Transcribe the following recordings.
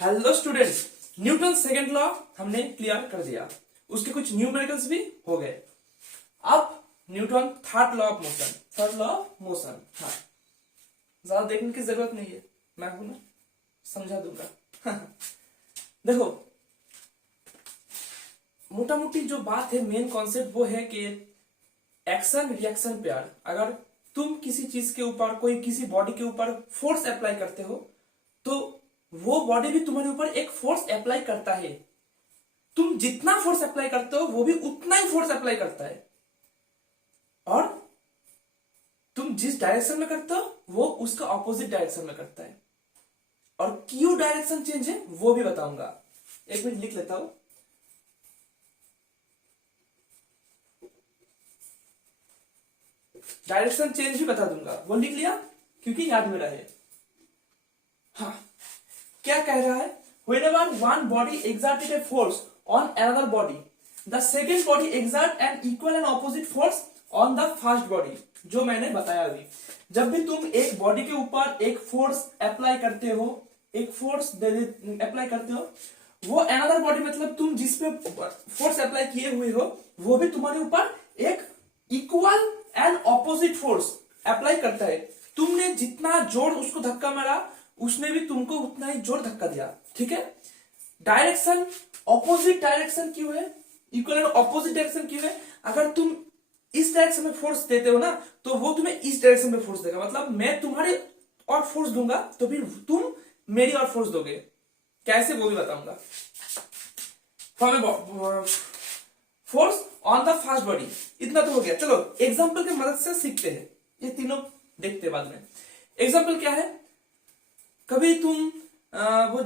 Hello students, Newton second law हमने clear कर दिया, उसके कुछ न्यूमेरिकल्स भी हो गए। अब Newton third law of motion, third law of motion. हाँ, ज्यादा देखने की जरूरत नहीं है, मैं हूं ना, समझा दूंगा। देखो, मोटा मोटी जो बात है, मेन कॉन्सेप्ट वो है कि एक्शन रिएक्शन पेयर। अगर तुम किसी चीज के ऊपर, कोई किसी बॉडी के ऊपर फोर्स अप्लाई करते हो तो वो बॉडी भी तुम्हारे ऊपर एक फोर्स अप्लाई करता है। तुम जितना फोर्स अप्लाई करते हो वो भी उतना ही फोर्स अप्लाई करता है, और तुम जिस डायरेक्शन में करते हो वो उसका ऑपोजिट डायरेक्शन में करता है। और क्यों डायरेक्शन चेंज है वो भी बताऊंगा। एक मिनट लिख लेता हूं। डायरेक्शन चेंज भी बता दूंगा, वो लिख लिया क्योंकि याद में रहे। हाँ, क्या कह रहा है? Whenever one body exerted a force on another body, the second body exert an equal and opposite force on the first body। जो मैंने बताया अभी, जब भी तुम एक बॉडी के ऊपर एक फोर्स अप्लाई करते हो, एक फोर्स अप्लाई करते हो, वो अनदर बॉडी मतलब तुम जिस पे फोर्स अप्लाई किए हुए हो वो भी तुम्हारे ऊपर एक equal and opposite force apply करता है। तुमने जितना जोर उसको धक्का मारा, उसने भी तुमको उतना ही जोर धक्का दिया। ठीक है, डायरेक्शन ऑपोजिट डायरेक्शन क्यों है, इक्वल एंड ऑपोजिट डायरेक्शन क्यों है? अगर तुम इस डायरेक्शन में फोर्स देते हो ना, तो वो तुम्हें इस डायरेक्शन में फोर्स देगा। मतलब मैं तुम्हारे और फोर्स दूंगा तो फिर तुम मेरी और फोर्स दोगे। कैसे वो भी बताऊंगा। Force on the first body, इतना तो हो गया। चलो एग्जाम्पल की मदद से सीखते हैं, ये तीनों देखते हैं बाद में। एग्जाम्पल क्या है? कभी तुम वो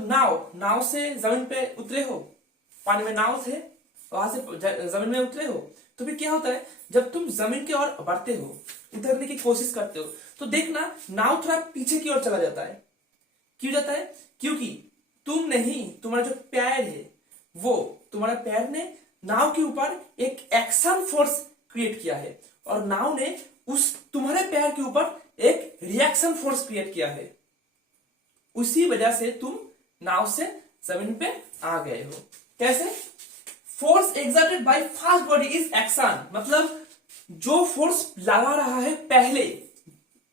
नाव से जमीन पे उतरे हो, पानी में नाव थे, वहां से जमीन में उतरे हो, तो फिर क्या होता है? जब तुम जमीन की ओर बढ़ते हो, उतरने की कोशिश करते हो, तो देखना नाव थोड़ा पीछे की ओर चला जाता है। क्यों जाता है? क्योंकि तुम नहीं, तुम्हारा जो पैर है, वो तुम्हारा पैर ने नाव के ऊपर एक एक्शन फोर्स क्रिएट किया है, और नाव ने उस तुम्हारे पैर के ऊपर एक रिएक्शन फोर्स क्रिएट किया है। उसी वजह से तुम नाव से जमीन पे आ गए हो। कैसे? Force exerted by fast body is action. मतलब जो फोर्स लगा रहा है, पहले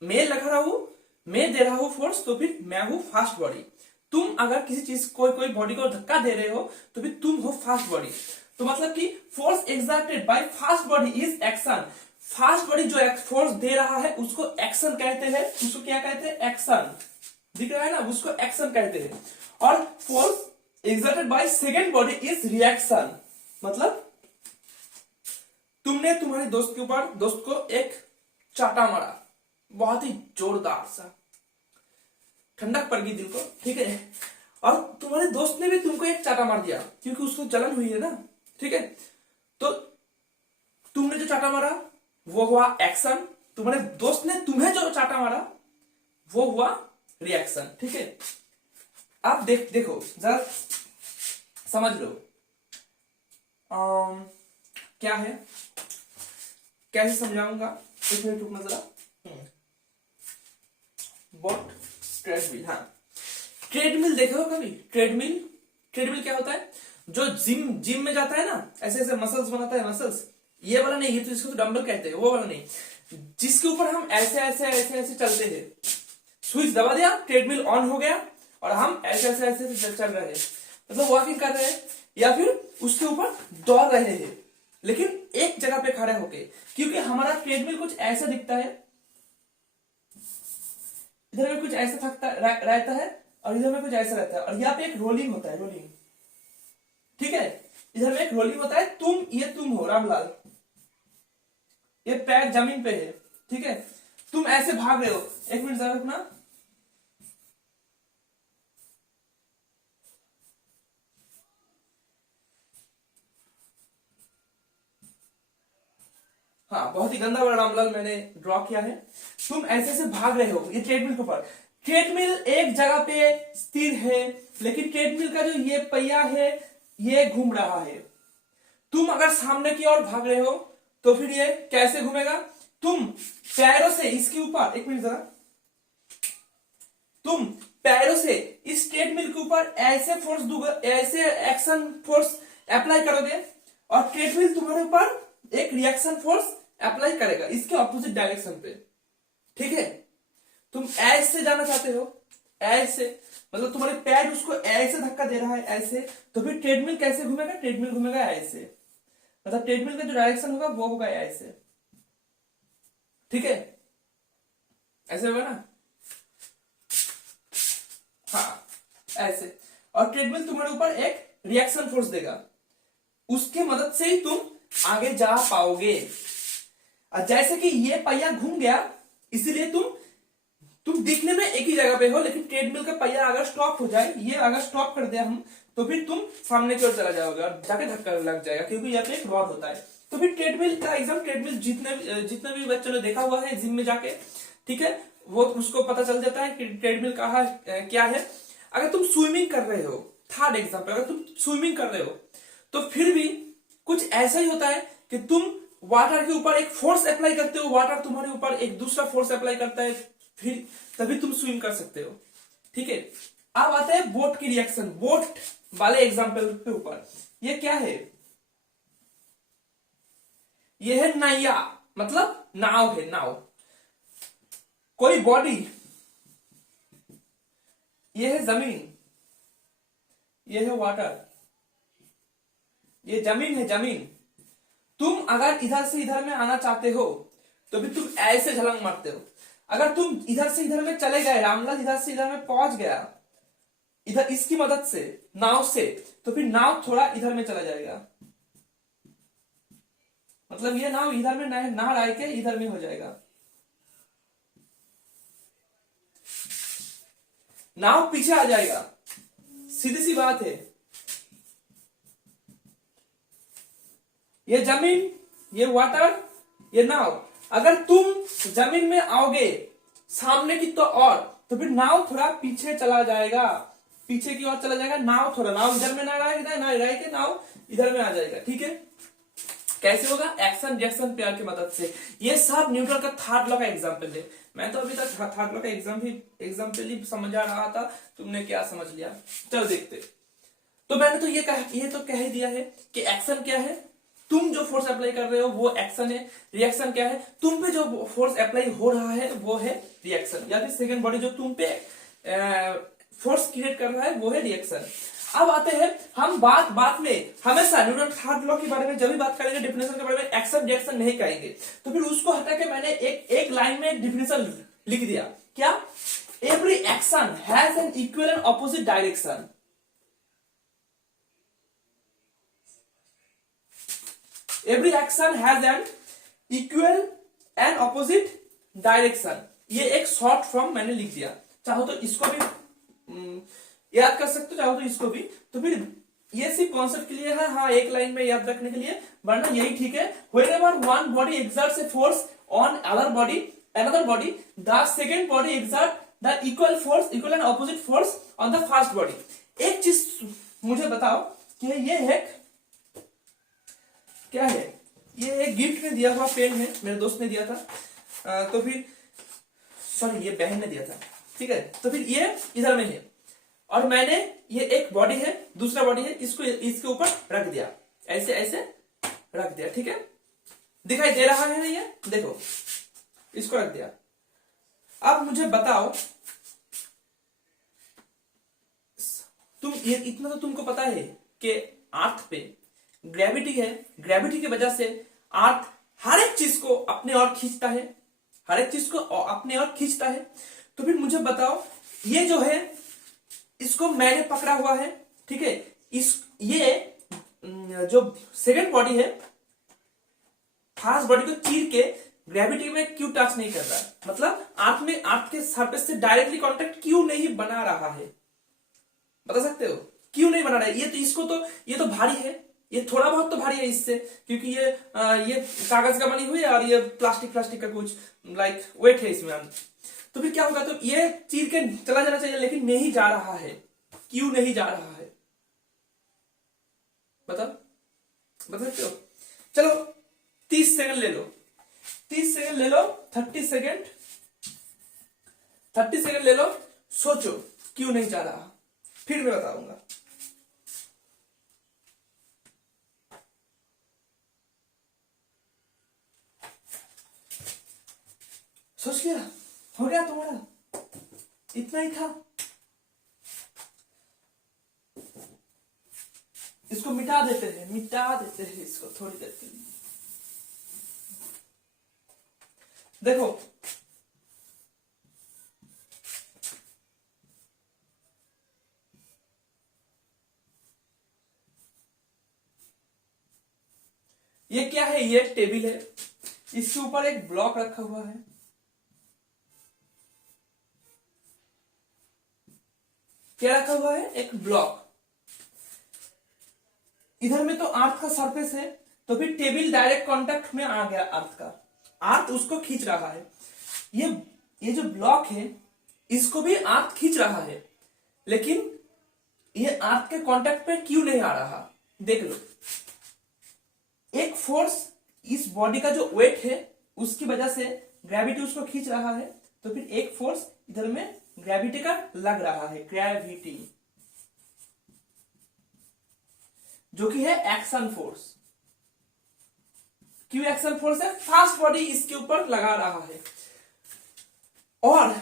मैं लगा रहा हूं, मैं दे रहा हूं फोर्स, तो फिर मैं हूं फास्ट बॉडी। तुम अगर किसी चीज कोई बॉडी को धक्का दे रहे हो तो फिर तुम हो फास्ट बॉडी। तो मतलब कि force exerted by fast body is action. Fast body जो फोर्स दे रहा है उसको एक्शन कहते हैं। उसको क्या कहते हैं? एक्शन। दिख रहा है ना, उसको एक्शन कहते हैं। और force exerted by second body is reaction. मतलब तुमने तुम्हारे दोस्त के ऊपर, दोस्त को एक चाटा मारा, बहुत ही जोरदार सा, ठंडक पड़ गई दिल को, ठीक है, और तुम्हारे दोस्त ने भी तुमको एक चाटा मार दिया क्योंकि उसको जलन हुई है ना, ठीक है। तो तुमने जो चाटा मारा वो हुआ एक्शन, तुम्हारे दोस्त ने तुम्हें जो चाटा मारा वो हुआ रिएक्शन। ठीक है, आप देखो जरा, समझ लो क्या है, कैसे समझाऊंगा, एक मिनट रुकना जरा। बोट ट्रेडमिल, हाँ, ट्रेडमिल देखो कभी? ट्रेडमिल क्या होता है? जो जिम में जाता है ना, ऐसे ऐसे मसल्स बनाता है, मसल्स, ये वाला नहीं, ये तो इसको डंबल कहते हैं, वो वाला नहीं, जिसके ऊपर हम ऐसे ऐसे ऐसे ऐसे चलते हैं। स्विच दबा दिया, ट्रेडमिल ऑन हो गया, और हम ऐसे ऐसे ऐसे चल रहे हैं, मतलब वॉकिंग कर रहे हैं, या फिर उसके ऊपर दौड़ रहे हैं, लेकिन एक जगह पे खड़े होके। क्योंकि हमारा ट्रेडमिल कुछ ऐसा दिखता है, इधर में कुछ ऐसा रहता है, और इधर में कुछ ऐसा रहता है, और यहाँ पे एक रोलिंग होता है, रोलिंग, ठीक है, इधर में एक रोलिंग होता है। तुम हो रामलाल, ये पैर जमीन पे है, ठीक है, तुम ऐसे भाग रहे हो। एक मिनट जरा रुकना। हाँ, बहुत ही गंदा वाला रामलाल मैंने ड्रॉ किया है। तुम ऐसे ऐसे भाग रहे हो ये ट्रेडमिल के ऊपर। ट्रेडमिल एक जगह पे स्थिर है, लेकिन ट्रेडमिल का जो ये पहिया है ये घूम रहा है। तुम अगर सामने की ओर भाग रहे हो तो फिर ये कैसे घूमेगा? तुम पैरों से इसके ऊपर, एक मिनट जरा, तुम पैरों से इस ट्रेडमिल के ऊपर ऐसे फोर्स दूंगा, ऐसे एक्शन फोर्स अप्लाई करोगे और ट्रेडमिल तुम्हारे ऊपर एक रिएक्शन फोर्स अप्लाई करेगा इसके ऑपोजिट डायरेक्शन पे। ठीक है, तुम ऐसे जाना चाहते हो, ऐसे मतलब तुम्हारे पैर उसको ऐसे धक्का दे रहा है ऐसे, तो फिर ट्रेडमिल कैसे घूमेगा? ट्रेडमिल घूमेगा ऐसे, मतलब ट्रेडमिल का जो डायरेक्शन होगा वो होगा ऐसे। ठीक है, ऐसे होगा ना, हाँ ऐसे। और ट्रेडमिल तुम्हारे ऊपर एक रिएक्शन फोर्स देगा, उसके मदद से ही तुम आगे जा पाओगे। और जैसे कि ये पहिया घूम गया इसीलिए तुम दिखने में एक ही जगह पे हो, लेकिन ट्रेडमिल का पहिया अगर स्टॉप हो जाए, ये अगर स्टॉप कर दिया हम, तो फिर तुम सामने की ओर चला जाओगे और जाके धक्का लग जाएगा, क्योंकि यहाँ पे एक रॉड होता है। तो फिर ट्रेडमिल का एग्जाम, ट्रेडमिल जितने भी बच्चों ने देखा हुआ है जिम में जाके, ठीक है, वो उसको पता चल जाता है कि ट्रेडमिल कहाँ क्या है। अगर तुम स्विमिंग कर रहे हो, थर्ड एग्जाम्पल, अगर तुम स्विमिंग कर रहे हो तो फिर भी कुछ ऐसा ही होता है कि तुम वाटर के ऊपर एक फोर्स अप्लाई करते हो, वाटर तुम्हारे ऊपर एक दूसरा फोर्स अप्लाई करता है, फिर तभी तुम स्विम कर सकते हो। ठीक है, अब आते हैं बोट की रिएक्शन, बोट वाले एग्जाम्पल के ऊपर। ये क्या है? ये है नैया, मतलब नाव है, नाव, कोई बॉडी, ये है जमीन, ये है वाटर, ये जमीन है, जमीन। तुम अगर इधर से इधर में आना चाहते हो तो भी तुम ऐसे छलांग मारते हो। अगर तुम इधर से इधर में चले गए, रामलाल इधर से इधर में पहुंच गया इधर इसकी मदद से, नाव से, तो फिर नाव थोड़ा इधर में चला जाएगा, मतलब ये नाव इधर में ना रह के इधर में हो जाएगा। नाव पीछे आ जाएगा, सीधी सी बात है। ये जमीन, ये वाटर, ये नाव। अगर तुम जमीन में आओगे सामने की तो फिर नाव थोड़ा पीछे चला जाएगा, पीछे की ओर चला जाएगा नाव, थोड़ा नाव इधर में ना रह के नाव इधर में आ जाएगा। ठीक है, कैसे होगा? एक्शन रिएक्शन पेयर की मदद से। ये सब न्यूटन का थर्ड लॉ का एग्जांपल है। मैं तो अभी तक थर्ड लॉ का एग्जांपल ही समझा रहा था, तुमने क्या समझ लिया? चल देखते। तो मैंने तो ये कह ही दिया है कि एक्शन क्या है, तुम जो फोर्स अप्लाई कर रहे हो वो एक्शन है, रिएक्शन क्या है, तुम पे जो फोर्स अप्लाई हो रहा है वो है रिएक्शन, या फिर सेकंड बॉडी जो तुम पे फोर्स क्रिएट कर रहा है वो है रिएक्शन। अब आते हैं हम बात में हमेशा न्यूटन थर्ड लॉ के बारे में जब भी बात करेंगे, डेफिनेशन के बारे में एक्शन रिएक्शन नहीं कहेंगे, तो फिर उसको हटा के मैंने एक लाइन में एक डेफिनेशन लिख दिया। क्या? Every action has an equal and opposite direction. Every action has an equal and opposite direction. ये एक शॉर्ट फॉर्म मैंने लिख दिया, चाहो तो इसको भी याद कर सकते हो, चाहो तो इसको भी। तो फिर ये सिर्फ कॉन्सेप्ट के लिए है, हाँ एक लाइन में याद रखने के लिए, वरना यही ठीक है। Whenever one body exerts a force on another body, the second body exert the equal and opposite force on the first body। एक चीज मुझे बताओ कि ये है क्या है? ये एक गिफ्ट में दिया हुआ पेन है, मेरे दोस्त ने दिया था, तो फिर सॉरी ये बहन ने दिया था, ठीक है। तो फिर ये इधर में है और मैंने ये एक बॉडी है, दूसरा बॉडी है, इसको इसके ऊपर रख दिया, ऐसे ऐसे रख दिया, ठीक है। दिखाई दे रहा है ना? ये देखो, इसको रख दिया। अब मुझे बताओ, तुम ये इतना तो तुमको पता है कि अर्थ पे ग्रेविटी है, ग्रेविटी की वजह से अर्थ हर एक चीज को अपने ओर खींचता है, हर एक चीज को अपने ओर खींचता है। तो फिर मुझे बताओ, ये जो है इसको मैंने पकड़ा हुआ है, ठीक है। ये जो सेकंड बॉडी है फर्स्ट बॉडी को चीर के ग्रेविटी में क्यों टच नहीं कर रहा है? मतलब अर्थ के सरफेस से डायरेक्टली कांटेक्ट क्यों नहीं बना रहा है? बता सकते हो क्यों नहीं बना रहा है? ये तो भारी है, ये थोड़ा बहुत तो भारी है इससे, क्योंकि ये कागज का बनी हुई है और ये प्लास्टिक का कुछ लाइक वेट है इसमें। तो फिर क्या होगा? तो ये चीर के चला जाना चाहिए, लेकिन नहीं जा रहा है। क्यों नहीं जा रहा है? बता सकते हो? चलो 30 सेकंड ले लो, 30 सेकंड ले लो, 30 सेकंड ले लो, सोचो क्यों नहीं जा रहा, फिर मैं बताऊंगा। सोच लिया, हो गया तुम्हारा, इतना ही था। इसको मिटा देते हैं इसको थोड़ी देर के लिए। देखो ये क्या है, ये टेबल है, इसके ऊपर एक ब्लॉक रखा हुआ है। क्या रखा हुआ है, एक ब्लॉक। इधर में तो अर्थ का सरफेस है, तो फिर टेबल डायरेक्ट कांटेक्ट में आ गया अर्थ का, अर्थ उसको खींच रहा है। ये जो ब्लॉक है इसको भी अर्थ खींच रहा है, लेकिन ये अर्थ के कांटेक्ट पे क्यों नहीं आ रहा, देख लो। एक फोर्स इस बॉडी का जो वेट है उसकी वजह से ग्रेविटी उसको खींच रहा है, तो फिर एक फोर्स इधर में ग्रेविटी का लग रहा है, ग्रेविटी, जो कि है एक्शन फोर्स। क्यों एक्शन फोर्स है, फास्ट बॉडी इसके ऊपर लगा रहा है। और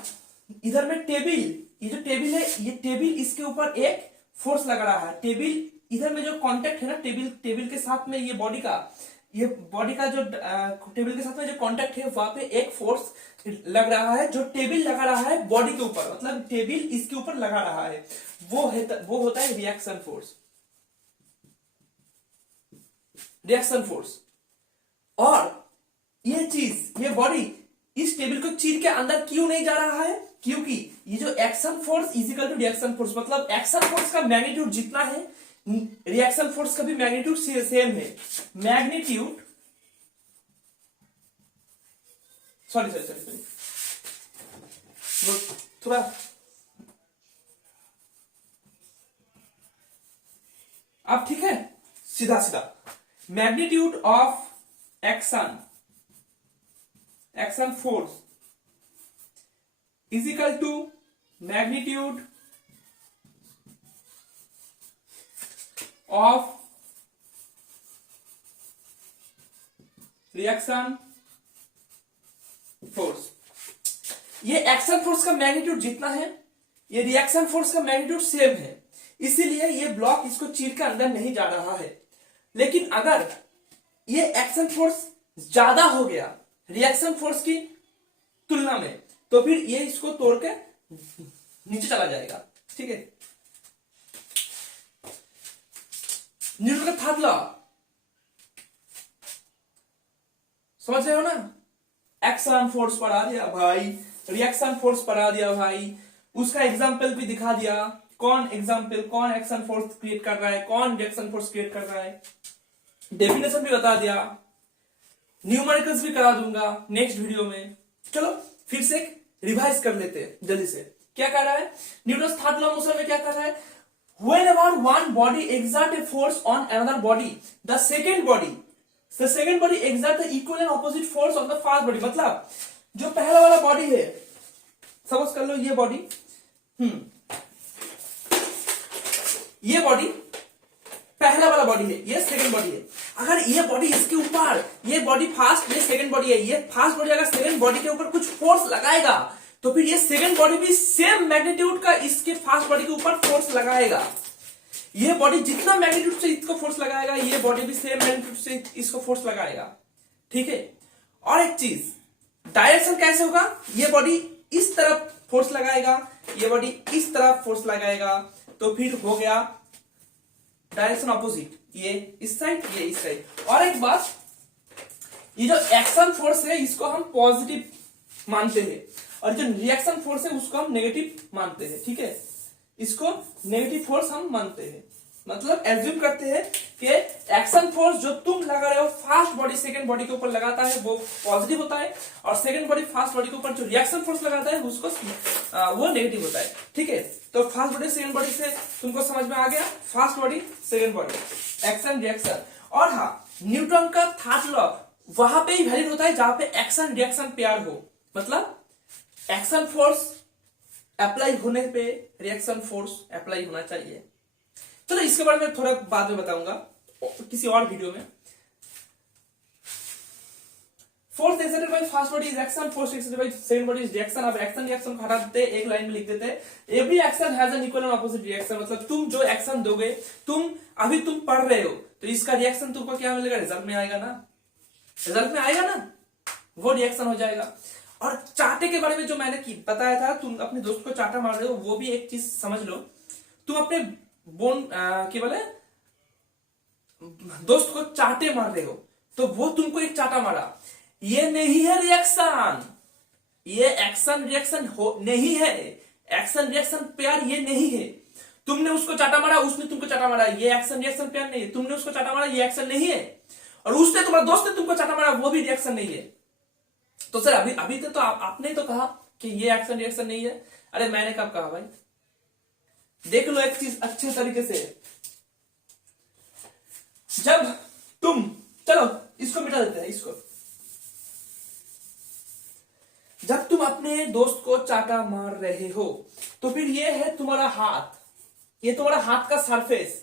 इधर में टेबल, ये जो टेबल है, ये टेबल इसके ऊपर एक फोर्स लगा रहा है। टेबल इधर में जो कांटेक्ट है ना, टेबल के साथ में ये बॉडी का जो टेबल के साथ में जो कांटेक्ट है वहां पे एक फोर्स लग रहा है, जो टेबल लगा रहा है बॉडी के ऊपर, मतलब टेबल इसके ऊपर लगा रहा है, वो होता है रिएक्शन फोर्स, रिएक्शन फोर्स। और ये चीज, ये बॉडी इस टेबल को चीर के अंदर क्यों नहीं जा रहा है, क्योंकि ये जो action force is equal to reaction force, मतलब एक्शन फोर्स का मैग्नीट्यूड जितना है रिएक्शन फोर्स का भी मैग्नीट्यूड सेम है। मैग्नीट्यूड सॉरी थोड़ा अब ठीक है, सीधा magnitude of action force is equal to magnitude of reaction force. ये एक्शन फोर्स का मैग्नीट्यूड जितना है ये रिएक्शन फोर्स का मैग्नीट्यूड सेम है, इसीलिए ये ब्लॉक इसको चीर के अंदर नहीं जा रहा है। लेकिन अगर ये एक्शन फोर्स ज्यादा हो गया रिएक्शन फोर्स की तुलना में, तो फिर ये इसको तोड़ के नीचे चला जाएगा। ठीक है, न्यूटन का थर्ड लॉ समझ रहे हो ना। एक्शन फोर्स पढ़ा दिया भाई, रिएक्शन फोर्स पढ़ा दिया भाई, उसका एग्जाम्पल भी दिखा दिया, कौन एक्शन फोर्स क्रिएट कर रहा है, कौन रिएक्शन फोर्स क्रिएट कर रहा है, डेफिनेशन भी बता दिया, न्यूमेरिकल्स भी करा दूंगा नेक्स्ट वीडियो में। चलो फिर से रिवाइज कर लेते हैं जल्दी से। क्या कर रहा है न्यूटन थर्ड लॉ मोशन में, क्या कर रहा है, whenever one body exert a force on another body, the second body exert the equal and opposite force on the first body। मतलब जो पहला वाला बॉडी है, सपोज कर लो ये बॉडी, ये बॉडी पहला वाला बॉडी है, ये सेकंड बॉडी है। अगर ये बॉडी इसके ऊपर, ये बॉडी फास्ट, ये सेकंड बॉडी है, ये फास्ट बॉडी अगर सेकंड बॉडी के ऊपर कुछ फोर्स लगाएगा, तो फिर ये सेकंड बॉडी भी सेम मैग्नीट्यूड का इसके फास्ट बॉडी के ऊपर फोर्स लगाएगा। ये बॉडी जितना मैग्नीट्यूड से इसको फोर्स लगाएगा, ये बॉडी भी सेम मैग्नीट्यूड से इसको फोर्स लगाएगा। ठीक है, और एक चीज, डायरेक्शन कैसे होगा, ये बॉडी इस तरफ फोर्स लगाएगा, ये बॉडी इस तरफ फोर्स लगाएगा, तो फिर हो गया डायरेक्शन ऑपोजिट, ये इस साइड, ये इस साइड। और एक बात, ये जो एक्शन फोर्स है इसको हम पॉजिटिव मानते हैं, और जो रिएक्शन फोर्स है उसको हम नेगेटिव मानते हैं। ठीक है, इसको नेगेटिव फोर्स हम मानते हैं, मतलब एज्यूम करते हैं कि एक्शन फोर्स जो तुम लगा रहे हो फास्ट बॉडी सेकंड बॉडी के ऊपर लगाता है वो पॉजिटिव होता है, और सेकंड बॉडी फास्ट बॉडी के ऊपर जो रिएक्शन फोर्स लगाता है उसको वो नेगेटिव होता है। ठीक है, तो फास्ट बॉडी सेकंड बॉडी से तुमको समझ में आ गया, fast body second body, action reaction. और हाँ, न्यूटन का थर्ड लॉ वहां पे ही वैलिड होता है जहां पे एक्शन रिएक्शन पेयर हो, मतलब एक्शन फोर्स अप्लाई होने पे रिएक्शन फोर्स अप्लाई होना चाहिए। चलो इसके बारे में थोड़ा बाद में बताऊंगा किसी और वीडियो में। Force exerted by first body is action, force exerted by second body is reaction. अब एक्शन रिएक्शन को हटा देते, एक लाइन में लिख देते every action has an equal and opposite reaction. मतलब तुम जो एक्शन दोगे, अभी तुम पढ़ रहे हो तो इसका रिएक्शन तुमको क्या मिलेगा, रिजल्ट में आएगा ना, रिजल्ट में आएगा ना, वो रिएक्शन हो जाएगा। और चाटे के बारे में जो मैंने बताया था, तुम अपने दोस्त को चाटा मार रहे हो, वो भी एक चीज समझ लो। तुम अपने क्या बोले दोस्त को चाटे मार रहे हो तो वो तुमको एक चाटा मारा, ये नहीं है रिएक्शन, ये एक्शन रिएक्शन नहीं है, एक्शन रिएक्शन पेयर ये नहीं है। तुमने उसको चाटा मारा, उसने तुमको चाटा मारा, ये एक्शन रिएक्शन पेयर नहीं है। तुमने उसको चाटा मारा, ये एक्शन नहीं है। और उसने, तुम्हारा दोस्त ने तुमको चाटा मारा, वो भी रिएक्शन नहीं है। तो सर अभी तो आपने तो कहा कि ये एक्शन रिएक्शन नहीं है। अरे मैंने कब कहा भाई, देख लो एक चीज अच्छे तरीके से। जब तुम, चलो इसको मिटा देते हैं, इसको, जब तुम अपने दोस्त को चाटा मार रहे हो तो फिर ये है तुम्हारा हाथ, ये तुम्हारा हाथ का सरफेस,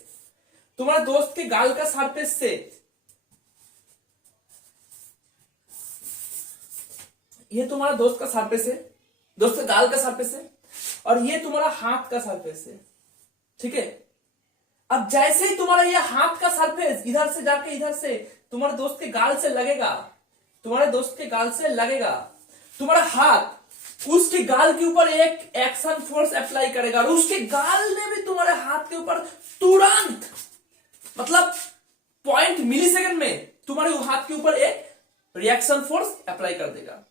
तुम्हारा दोस्त के गाल का सरफेस से, ये तुम्हारा दोस्त का सरफेस है, दोस्त के गाल का सरफेस है, और ये तुम्हारा हाथ का सरफेस है, ठीक है। अब जैसे ही तुम्हारा ये हाथ का सरफेस इधर से जाके इधर से तुम्हारे दोस्त के गाल से लगेगा, तुम्हारे दोस्त के गाल से लगेगा, तुम्हारा हाथ उसके गाल के ऊपर एक एक्शन फोर्स अप्लाई करेगा, और उसके गाल ने भी तुम्हारे हाथ के ऊपर तुरंत, मतलब 0.1 मिलीसेकंड में तुम्हारे हाथ के ऊपर एक रिएक्शन फोर्स अप्लाई कर देगा।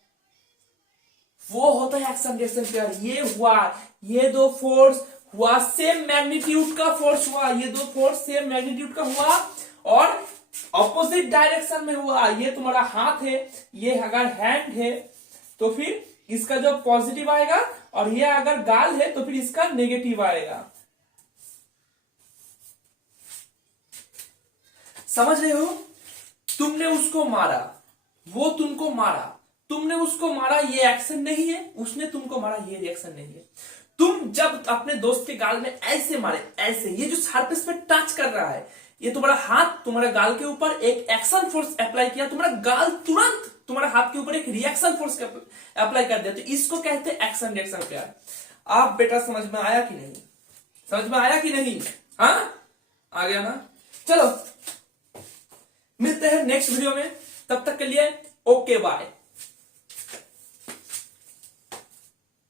वो होता है एक्शन रिएक्शन पेयर। ये हुआ, ये दो फोर्स हुआ, सेम मैग्नीट्यूड का फोर्स हुआ, ये दो फोर्स सेम मैग्नीट्यूड का हुआ और ऑपोजिट डायरेक्शन में हुआ। ये तुम्हारा हाथ है, ये अगर हैंड है तो फिर इसका जो पॉजिटिव आएगा, और ये अगर गाल है तो फिर इसका नेगेटिव आएगा। समझ रहे हो? तुमने उसको मारा, वो तुमको मारा, तुमने उसको मारा, ये एक्शन नहीं है, उसने तुमको मारा, ये रिएक्शन नहीं है। तुम जब अपने दोस्त के गाल में ऐसे मारे, ऐसे, ये जो सरफेस पे टच कर रहा है, ये तुम्हारा हाथ तुम्हारे गाल के ऊपर एक एक्शन फोर्स अप्लाई किया, तुम्हारा गाल तुरंत तुम्हारे हाथ के ऊपर एक रिएक्शन फोर्स अप्लाई कर दिया, तो इसको कहते हैं एक्शन रिएक्शन पेयर। आप बेटा समझ में आया कि नहीं? समझ में आया कि नहीं? हाँ, आ गया ना? चलो मिलते हैं नेक्स्ट वीडियो में, तब तक के लिए ओके बाय।